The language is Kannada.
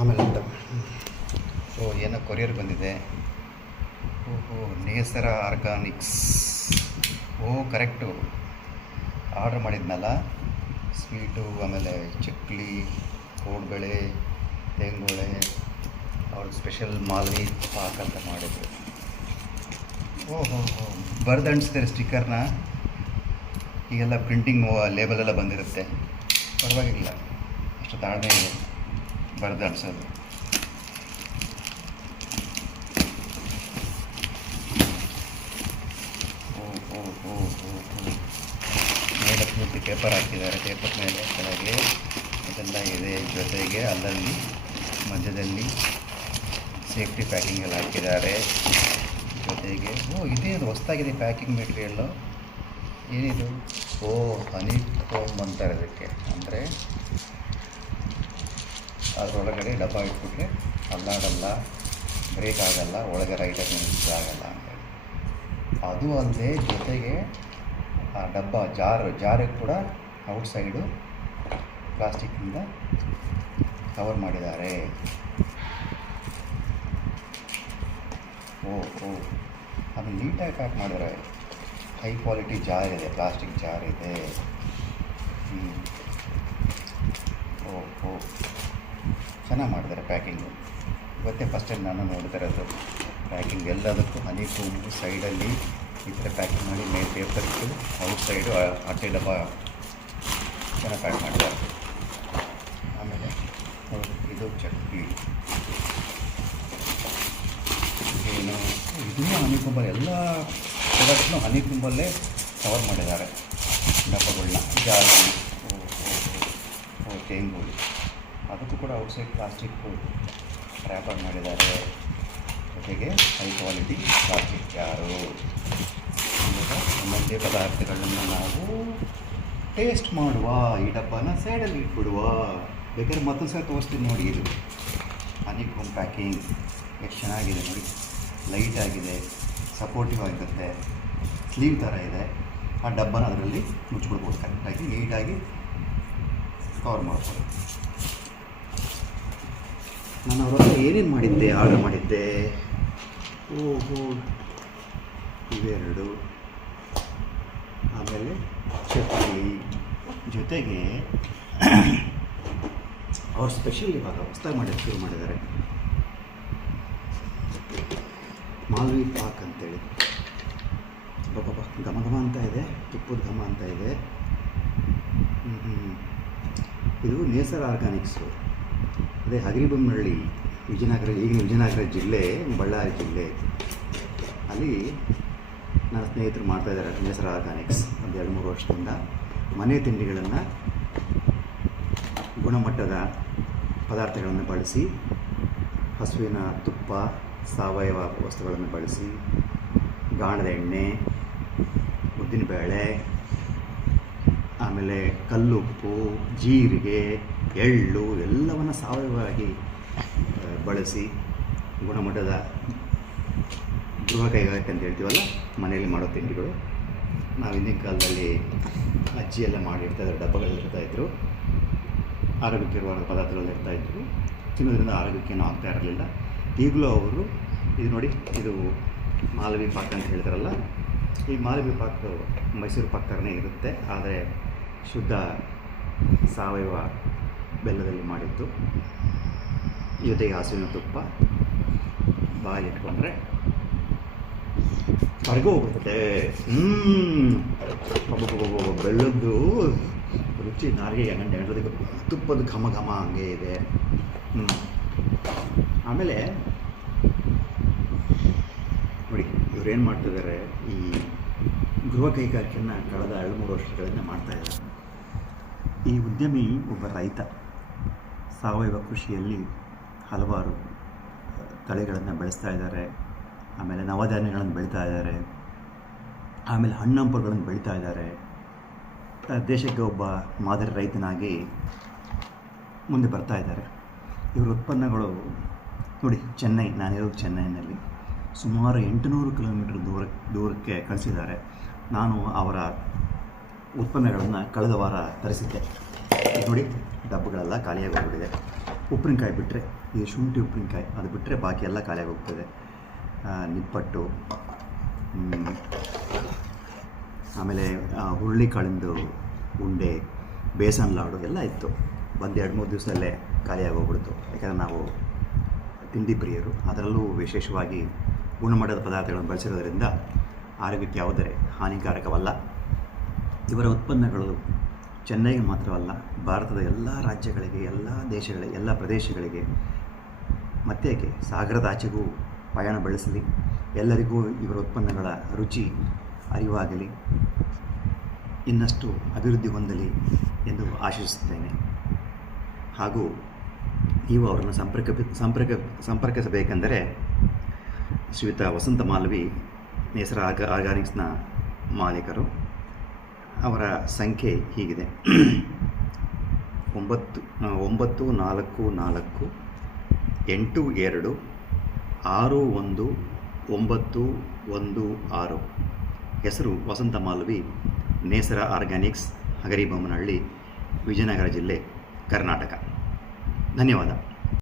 ಆಮೇಲೆ ಅಂತ. ಸೊ ಏನೋ ಕೊರಿಯರ್ ಬಂದಿದೆ. ಓಹೋ ನೇಸರ ಆರ್ಗಾನಿಕ್ಸ್ ಓ ಕರೆಕ್ಟು ಆರ್ಡ್ರ್ ಮಾಡಿದ್ನಲ್ಲ? ಸ್ವೀಟು ಆಮೇಲೆ ಚಕ್ಲಿ, ಕೋಡ್ಬಳೆ, ತೆಂಗೋಳೆ, ಅವ್ರ ಸ್ಪೆಷಲ್ ಮಾಲ್ವಿ ಪಾಕ್ ಅಂತ ಮಾಡಿದ್ರು. ಓಹೋ ಹೋ ಬರ್ದು ಅಂಟಿಸ್ತಾರೆ ಸ್ಟಿಕ್ಕರ್ನ ಈಗೆಲ್ಲ ಪ್ರಿಂಟಿಂಗ್ ಲೇಬಲ್ ಎಲ್ಲ ಬಂದಿರುತ್ತೆ. ಪರವಾಗಿಲ್ಲ. ಅಷ್ಟು ತಾಳ್ಮೆ ಇದೆ. ಬರ್ದು ಅಂಟಿಸೋದು ಓ ಓ ಓ ಓ ಓ ಮೇಲೆ ಪೂರ್ತಿ ಪೇಪರ್ ಹಾಕಿದ್ದಾರೆ. ಪೇಪರ್ ಮೇಲೆ ಕೆಳಗೆ ಇದೆಲ್ಲ ಇದೆ. ಜೊತೆಗೆ ಅಲ್ಲಲ್ಲಿ ಮಧ್ಯದಲ್ಲಿ ಸೇಫ್ಟಿ ಪ್ಯಾಕಿಂಗ್ ಎಲ್ಲ ಹಾಕಿದ್ದಾರೆ. ಜೊತೆಗೆ, ಓ, ಇದೇನು ಹೊಸ್ದಾಗಿದೆ ಪ್ಯಾಕಿಂಗ್ ಮೆಟೀರಿಯಲ್ಲು ಏನಿದು? ಓ, ಹನಿ ಕೋಮ್ ಅಂತಾರೆ ಇದಕ್ಕೆ. ಅಂದರೆ ಅದರೊಳಗಡೆ ಡಬ್ಬ ಇಟ್ಬಿಟ್ರೆ ಅಲ್ಲಾಡಲ್ಲ ಬ್ರೇಕ್ ಆಗಲ್ಲ, ಒಳಗೆ ಮಿಕ್ಸ್ ಆಗಲ್ಲ ಅಂತೇಳಿ ಅದು ಅಲ್ಲದೆ ಜೊತೆಗೆ ಆ ಡಬ್ಬ ಜಾರ್, ಜಾರಿಗೆ ಕೂಡ ಔಟ್ ಸೈಡು ಪ್ಲಾಸ್ಟಿಕ್ಕಿಂದ ಕವರ್ ಮಾಡಿದ್ದಾರೆ. ಓ ಓ, ಅದು ನೀಟಾಗಿ ಪ್ಯಾಕ್ ಮಾಡಿದ್ರೆ ಹೈ ಕ್ವಾಲಿಟಿ ಜಾರ್ ಇದೆ ಪ್ಲಾಸ್ಟಿಕ್ ಜಾರ್ ಇದೆ. ಹ್ಞೂ ಓ ಓ. ಚೆನ್ನಾಗಿ ಮಾಡಿದ್ದಾರೆ ಪ್ಯಾಕಿಂಗು ಇವತ್ತೇ ಫಸ್ಟ್ ಟೈಮ್ ನಾನು ನೋಡ್ತಾ ಅದು ಪ್ಯಾಕಿಂಗ್ ಎಲ್ಲದಕ್ಕೂ ಹನಿ ಕೂಂಬು ಸೈಡಲ್ಲಿ ಈ ಥರ ಪ್ಯಾಕಿಂಗ್ ಮಾಡಿ ಮೇಲೆ ಪೇಪರ್ ಇಟ್ಟು ಔಟ್ ಸೈಡು ಅಟ್ಟೆ ಡಬ್ಬ ಚೆನ್ನಾಗಿ ಪ್ಯಾಕ್ ಮಾಡಿದ್ದಾರೆ ಆಮೇಲೆ ಇದು ಚಟ್ನಿ. ಏನು? ಇದನ್ನು ಹನಿ ಕುಂಬಲ್ ಎಲ್ಲ ಪ್ರಾಡಕ್ಟ್ನು ಹನಿ ಕುಂಬಲ್ಲೇ ಕವರ್ ಮಾಡಿದ್ದಾರೆ. ಡಬ್ಬಗಳನ್ನ ಜಾರಿ ಓ ಓ ಓ ಅದಕ್ಕೂ ಕೂಡ ಔಟ್ಸೈಡ್ ಪ್ಲಾಸ್ಟಿಕ್ ರ್ಯಾಪರ್ ಮಾಡಿದ್ದಾರೆ. ಜೊತೆಗೆ ಹೈ ಕ್ವಾಲಿಟಿ ಪ್ಲಾಸ್ಟಿಕ್ ಯಾರು ಮಧ್ಯ ಪದಾರ್ಥಗಳನ್ನು ನಾವು ಟೇಸ್ಟ್ ಮಾಡುವ. ಈ ಡಬ್ಬನ ಸೈಡಲ್ಲಿ ಇಟ್ಬಿಡುವ. ಬೇಕಾದ್ರೆ ಮತ್ತೊಂದು ಸಹ ತೋರಿಸ್ತೀನಿ ನೋಡಿ ಇದು. ಹನಿಕೋಮ್ ಪ್ಯಾಕಿಂಗ್ ಎಷ್ಟು ಚೆನ್ನಾಗಿದೆ ನೋಡಿ. ಲೈಟ್ ಆಗಿದೆ ಸಪೋರ್ಟಿವ್ ಆಗಿರುತ್ತೆ. ಸ್ಲೀವ್ ಥರ ಇದೆ. ಆ ಡಬ್ಬನ ಅದರಲ್ಲಿ ಮುಚ್ಚಿಬಿಡ್ಬೋದು. ಕರೆಕ್ಟಾಗಿ ನೀಟಾಗಿ ಕವರ್ ಮಾಡ್ಬೋದು. ನಾನು ಅವರಲ್ಲ ಏನೇನು ಮಾಡಿದ್ದೆ ಆರ್ಡರ್ ಮಾಡಿದ್ದೆ? ಓಹೋ. ಇವೆರಡು. ಆಮೇಲೆ ಚಟ್ನಿ. ಜೊತೆಗೆ ಅವ್ರು ಸ್ಪೆಷಲ್ ಇವಾಗ ಹೊಸ್ದಾಗಿ ಮಾಡಿ ಶುರು ಮಾಡಿದ್ದಾರೆ. ಮಾಲ್ವಿ ಪಾಕ್ ಅಂತೇಳಿ. ಬಾಬಾ ಘಮ ಘಮ ಅಂತ ಇದೆ. ತುಪ್ಪದ ಘಮ ಅಂತ ಇದೆ. ಇದು ನೇಸರ್ ಆರ್ಗಾನಿಕ್ಸು. ಅದೇ ಹಗರಿಬೊಮ್ಮನಹಳ್ಳಿ ವಿಜಯನಗರ, ಈಗಿನ ವಿಜಯನಗರ ಜಿಲ್ಲೆ, ಬಳ್ಳಾರಿ ಜಿಲ್ಲೆ. ಅಲ್ಲಿ ನನ್ನ ಸ್ನೇಹಿತರು ಮಾಡ್ತಾಯಿದ್ದಾರೆ ನೇಸರ ಆರ್ಗಾನಿಕ್ಸ್ ಒಂದು ಎರಡು ಮೂರು ವರ್ಷದಿಂದ. ಮನೆ ತಿಂಡಿಗಳನ್ನು ಗುಣಮಟ್ಟದ ಪದಾರ್ಥಗಳನ್ನು ಬಳಸಿ, ಹಸುವಿನ ತುಪ್ಪ, ಸಾವಯವ ವಸ್ತುಗಳನ್ನು ಬಳಸಿ, ಗಾಣದ ಎಣ್ಣೆ, ಉದ್ದಿನಬೇಳೆ, ಆಮೇಲೆ ಕಲ್ಲುಪ್ಪು, ಜೀರಿಗೆ ಎಳ್ಳು ಎಲ್ಲವನ್ನು ಸಾವಯವವಾಗಿ ಬಳಸಿ ಗುಣಮಟ್ಟದ ಗೃಹ ಕೈಗಾರಿಕೆ ಅಂತ ಹೇಳ್ತೀವಲ್ಲ, ಮನೆಯಲ್ಲಿ ಮಾಡೋ ತಿಂಡಿಗಳು. ನಾವು ಹಿಂದಿನ ಕಾಲದಲ್ಲಿ ಅಜ್ಜಿ ಎಲ್ಲ ಮಾಡಿರ್ತಾಯಿದ್ರು ಡಬ್ಬಗಳಲ್ಲಿ ಇರ್ತಾಯಿದ್ರು ಆರೋಗ್ಯಕರವಾದ ಪದಾರ್ಥಗಳಲ್ಲಿ ಇರ್ತಾಯಿದ್ರು ತಿನ್ನೋದ್ರಿಂದ ಆರೋಗ್ಯಕ್ಕೇನು ಆಗ್ತಾ ಇರಲಿಲ್ಲ. ಈಗಲೂ ಅವರು, ಇದು ನೋಡಿ, ಇದು ಮಾಲವಿ ಪಾಕ್ ಅಂತ ಹೇಳ್ತಾರಲ್ಲ, ಈ ಮಾಲವಿ ಪಾಕ ಮೈಸೂರು ಪಾಕ್ ಥರನೇ ಇರುತ್ತೆ. ಆದರೆ ಶುದ್ಧ ಸಾವಯವ ಬೆಲ್ಲದಲ್ಲಿ ಮಾಡಿದ್ದು. ಜೊತೆಗೆ ಹಸುವಿನ ತುಪ್ಪ, ಬಾಯಲ್ಲಿ ಇಟ್ಕೊಂಡ್ರೆ ಹೊರಗೆ ಹೋಗ್ಬಿಡುತ್ತೆ ಹ್ಞೂ ಬೆಳ್ಳದ್ದು ರುಚಿ ನಾರಿಗೆ ಗಂಟೆ ಹೇಳೋದಕ್ಕೆ ತುಪ್ಪದ ಘಮ ಘಮ ಹಂಗೆ ಇದೆ. ಹ್ಞೂ ಆಮೇಲೆ ನೋಡಿ ಇವ್ರೇನು ಮಾಡ್ತಿದ್ದಾರೆ ಈ ಗೃಹ ಕೈಗಾರಿಕೆಯನ್ನು ಕಳೆದ ಎರಡು ಮೂರು ವರ್ಷಗಳಿಂದ ಮಾಡ್ತಾಯಿದ್ದಾರೆ ಈ ಉದ್ಯಮಿ ಒಬ್ಬ ರೈತ. ಸಾವಯವ ಕೃಷಿಯಲ್ಲಿ ಹಲವಾರು ತಳಿಗಳನ್ನು ಬೆಳೆಸ್ತಾ ಇದ್ದಾರೆ. ಆಮೇಲೆ ನವಧಾನ್ಯಗಳನ್ನು ಬೆಳೀತಾ ಇದ್ದಾರೆ. ಆಮೇಲೆ ಹಣ್ಣಂಪಗಳನ್ನು ಬೆಳೀತಾ ಇದ್ದಾರೆ. ದೇಶಕ್ಕೆ ಒಬ್ಬ ಮಾದರಿ ರೈತನಾಗಿ ಮುಂದೆ ಬರ್ತಾ ಇದ್ದಾರೆ. ಇವರ ಉತ್ಪನ್ನಗಳು ನೋಡಿ, ಚೆನ್ನೈ ನಾನಿರೋದು ಚೆನ್ನೈನಲ್ಲಿ ಸುಮಾರು ಎಂಟುನೂರು ಕಿಲೋಮೀಟರ್ ದೂರ, ದೂರಕ್ಕೆ ಕಳಿಸಿದ್ದಾರೆ. ನಾನು ಅವರ ಉತ್ಪನ್ನಗಳನ್ನು ಕಳೆದ ವಾರ ತರಿಸಿದ್ದೆ. ನೋಡಿ, ಡಬ್ಬಗಳೆಲ್ಲ ಖಾಲಿಯಾಗಿ ಹೋಗ್ಬಿಟ್ಟಿದೆ ಉಪ್ಪಿನಕಾಯಿ ಬಿಟ್ಟರೆ ಈ ಶುಂಠಿ ಉಪ್ಪಿನಕಾಯಿ, ಅದು ಬಿಟ್ಟರೆ ಬಾಕಿ ಎಲ್ಲ ಖಾಲಿಯಾಗಿ ಹೋಗ್ತದೆ ನಿಪ್ಪಟ್ಟು ಆಮೇಲೆ ಹುರುಳಿ ಹುರುಳಿಕಾಳಿಂದು ಉಂಡೆ, ಬೇಸನ್ ಲಾಡು ಎಲ್ಲ ಇತ್ತು. ಬಂದು ಎರಡು ಮೂರು ದಿವಸದಲ್ಲೇ ಖಾಲಿಯಾಗಿ ಹೋಗ್ಬಿಡ್ತು ಯಾಕಂದರೆ ನಾವು ತಿಂಡಿ ಪ್ರಿಯರು, ಅದರಲ್ಲೂ ವಿಶೇಷವಾಗಿ ಗುಣಮಟ್ಟದ ಪದಾರ್ಥಗಳನ್ನು ಬಳಸಿರೋದ್ರಿಂದ ಆರೋಗ್ಯಕ್ಕೆ ಯಾವುದೇ ಹಾನಿಕಾರಕವಲ್ಲ. ಇವರ ಉತ್ಪನ್ನಗಳು ಚೆನ್ನೈಗೆ ಮಾತ್ರವಲ್ಲ, ಭಾರತದ ಎಲ್ಲ ರಾಜ್ಯಗಳಿಗೆ, ಎಲ್ಲ ದೇಶಗಳಿಗೆ, ಎಲ್ಲ ಪ್ರದೇಶಗಳಿಗೆ ಮತ್ತೇಕೆ ಸಾಗರದಾಚೆಗೂ ಪಯಣ ಬೆಳೆಸಲಿ. ಎಲ್ಲರಿಗೂ ಇವರ ಉತ್ಪನ್ನಗಳ ರುಚಿ ಅರಿವಾಗಲಿ, ಇನ್ನಷ್ಟು ಅಭಿವೃದ್ಧಿ ಹೊಂದಲಿ ಎಂದು ಆಶಿಸುತ್ತೇನೆ. ಹಾಗೂ ನೀವು ಅವರನ್ನು ಸಂಪರ್ಕ ಸಂಪರ್ಕ, ಸಂಪರ್ಕಿಸಬೇಕೆಂದರೆ ಶ್ರೀಯುತ ವಸಂತ ಮಾಲ್ವಿ, ನೇಸರ ಆರ್ಗ ಆರ್ಗಾನಿಕ್ಸ್ನ ಮಾಲೀಕರು. ಅವರ ಸಂಖ್ಯೆ ಹೀಗಿದೆ. ಒಂಬತ್ತು ಒಂಬತ್ತು, ನಾಲ್ಕು ನಾಲ್ಕು, ಎಂಟು, ಎರಡು, ಆರು, ಒಂದು, ಒಂಬತ್ತು, ಒಂದು, ಆರು. ಹೆಸರು ವಸಂತ ಮಾಲ್ವಿ, ನೇಸರ ಆರ್ಗ್ಯಾನಿಕ್ಸ್ ಹಗರಿಬೊಮ್ಮನಹಳ್ಳಿ ವಿಜಯನಗರ ಜಿಲ್ಲೆ, ಕರ್ನಾಟಕ. ಧನ್ಯವಾದ.